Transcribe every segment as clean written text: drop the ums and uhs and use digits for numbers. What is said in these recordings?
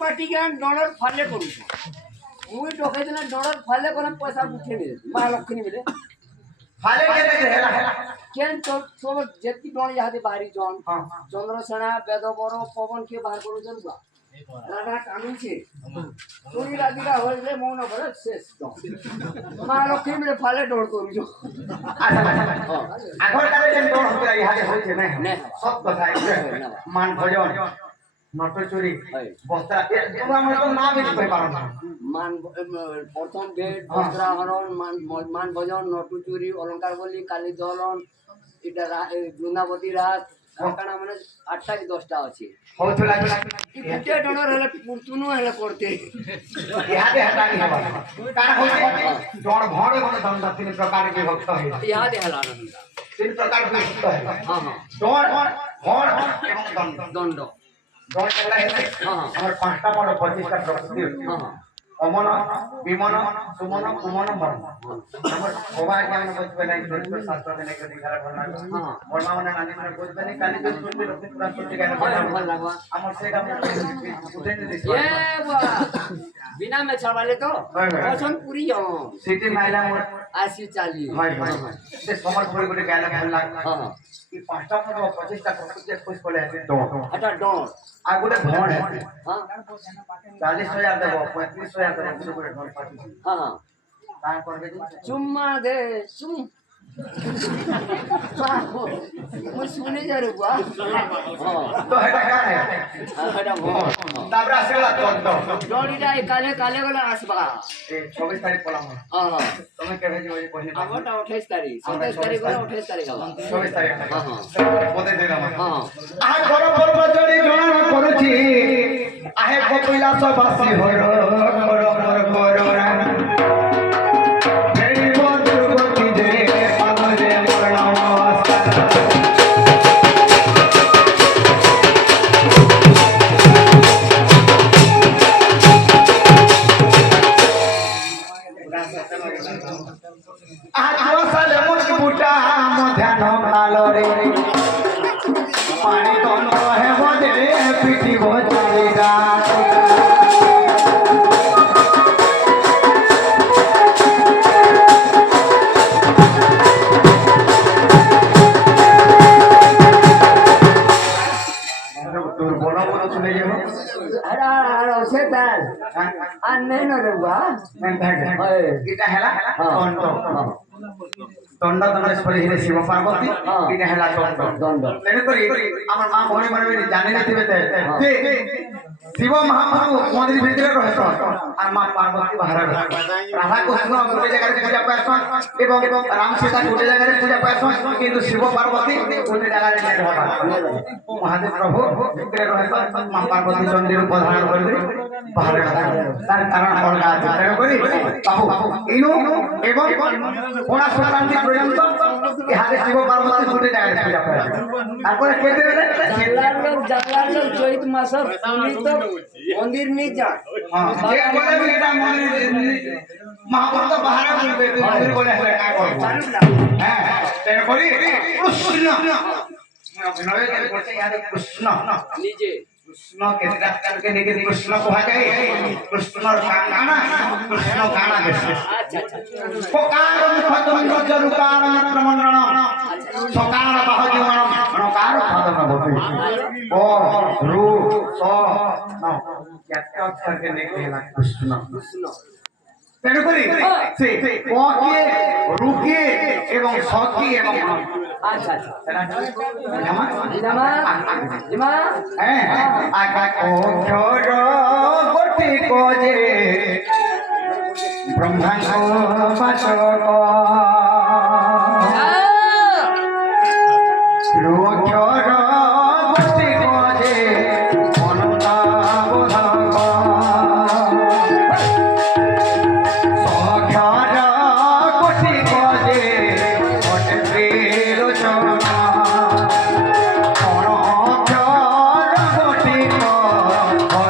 party के dollar फाले करू मुई डोके दिन डॉलर फाले कोन पैसा उठे मिले महालक्ष्मी मिले फाले केते हेला केन तो सब जेती डॉन यादे बाहरी जॉन चंद्रसेना बेदबरो पवन के बाहर करू जन बा राधा कानून छे तुई राधिका होले मौन भरे शेष महालक्ष्मी मिले फाले डोल करू जो आगर काले जेन डोल होते यादे होय छे नै सब कथा मान भजन नट चोरी बस्ता ए हमरा तो ना बेच पाइ पारो मान प्रथम बेड बस्त्रा हरण मान भजन नटु चोरी अलंकार बोली काली दलन इटा बृंदावती रात काना माने 8टा कि 10टा अछि होथला इते डोनर हेले पुरतुनु हेले करते यादे हटानी हेबा काना होय डोन भोरे कोन दंड 3 प्रकार के भक्त है यादे हला 3 प्रकार के भक्त है हां हां डोन भोर एवं दंड दंड डोन चला है हमर 5टा बड़ 25टा प्रकृति हां अमन विमन सुमन कुमन मन हमर भगवान के हमन बचबे नहीं तो शास्त्र में नहीं कदी खरा करना हां वर्मा मन नानी मन बचबे नहीं काली जो सुनते रहते पूरा सोच के ना लगवा हमर से का ये बा बिना में छवाले तो पसंद पूरी हो सिटी माइला मोर आसी चाली हां से समरपुर गोटे गाला गाला हां कि 5टा पर 25टा प्रकृति खुश कोले है तो हटा डोन आ गोटे भण है हां 40,000 देबो 35,000 देबो गोटे भण पाटी हां का करबे चुम्मा दे चुम मैं सुने जा रे बा तो हेटा का है हटा भो ताबरा सेला तो डोडी जाए काले काले वाला आसबा ए 26 तारीख पलाम हां তুমি কেবে যাবে কইনি आबटा 28 तारीख 27 तारीख वाला 28 तारीख हवा 24 तारीख हां हां बोदे दे रामा हां আহে বড় বড় জড়ি জনা করুছি আহে কপিলাস বাসী হর কর কর কররা এই বন্ধু গতি দে পাগলে প্রণামস্কার আজ বসালে মুখ বুটা মধ্যাহ্ন কালরে পানি তন্দ হেব দে পিটিব চারি রাত তোর বড় বড় চলে যাব अरे अरे से ताल আর নেই না রে বা এটা হেলা তন্ড তন্ড তন্ড সরি হিরে শিব পার্বতী এটা হেলা তন্ড দণ্ড তেনে করি আমার মা ভনি মানে জানি না দিবে তে শিব মহাপ্রভু মন্দির ভিতরে রহত আর মা পার্বতী বাহিরে রাধা কৃষ্ণ গোটে জায়গায় পূজা পাইছন এবং রাম সীতা গোটে জায়গায় পূজা পাইছন কিন্তু শিব পার্বতী গোটে জায়গায় নাই রহবা মহাদেব প্রভু ভিতরে রহত মা পার্বতী চন্ডীর রূপ ধারণ করে বাহিরে তার কারণ অলগা আছে তেনে করি বাবু ইনু এবং কোনা সংক্রান্তি পর্যন্ত ইহাতে শিব পার্বতী গোটে জায়গায় পূজা পাইছন তারপরে কেটে জাগলার লোক চৈত মাসের পুনিত মন্দির নি যা हां जे बोले बेटा मंदिर महाप्रभु तो बाहर बोलबे मंदिर बोले है का करब हां तेरे बोली कृष्ण अभिनय के बोलते यार कृष्ण নিজে कृष्ण के डाक्टर के लेके कृष्ण को आ गए कृष्ण गाना कृष्ण गाना देखे अच्छा अच्छा पोकार मुखतुंड जरुकार त्रमंडन सकार बाहुजीवन नकार पदन बोते ओ रु स न क्या अक्षर के लेके है कृष्ण कृष्ण तेरे करी से क के रुके एवं स की एवं अच्छा अच्छा जमा जमा जमा आका अक्षर गोटी को जे ब्रह्मांड बाचक अक्षर गोटी को जे अनंता बोधक अक्षर गोटी को जे अटे त्रिलोचन अक्षर गोटी को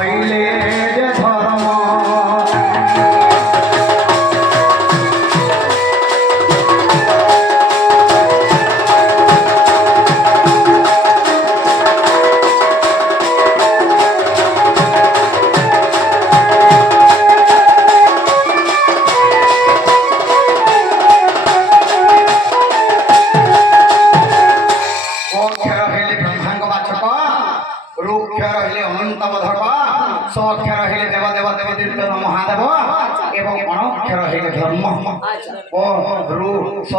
স্বক্ষর হইলে দেব দেব দেব দেব মহাদেব এবং অনক্ষর হইলে ধর্ম আচ্ছা ও রু স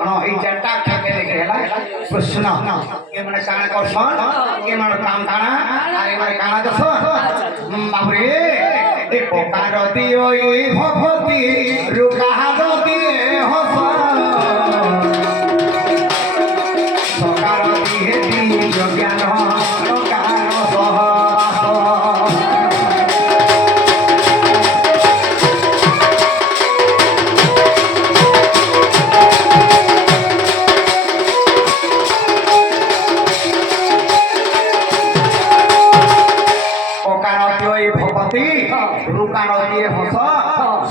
অন এই চারটা অক্ষরকে দেখে হেলা প্রশ্ন এ মানে কানা করছন এ মানে কাম কানা আর এ মানে কানা দশ বাবরে এ পোকার দিও এই ভবতি রুকাহার দিয়ে হস সকার দিয়ে দিও জ্ঞান রকার সহবাস ভগবতী রূপারতীয় হস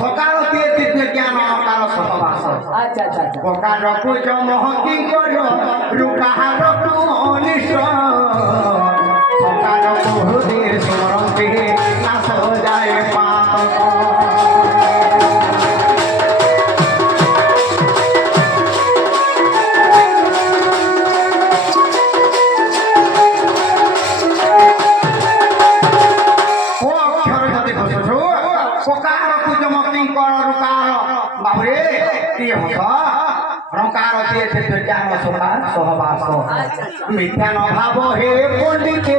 সকারতীয় দিব্য জ্ঞান অকার সহবাস আচ্ছা আচ্ছা আচ্ছা ককার কুজ মহতি কর রূপাহার অনিশ্চ সকার বহুদে স্মরন্তি নাশ যায় পাপ মিথ্যা নভাব হে পণ্ডিতে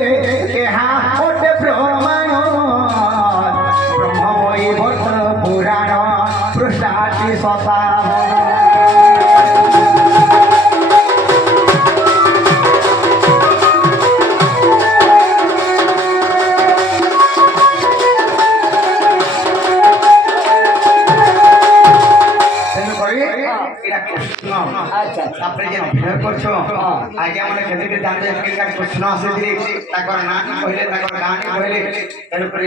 এহা ওটে প্রমাণ ব্রহ্মময়ী ভট্ট পুরাণ পৃষ্ঠাটি শতাব তারপরে যে ভিড় করছো আগে আমরা খেতে জানতে প্রশ্ন আসে তারপর না কহিলে তারপর গান কহিলে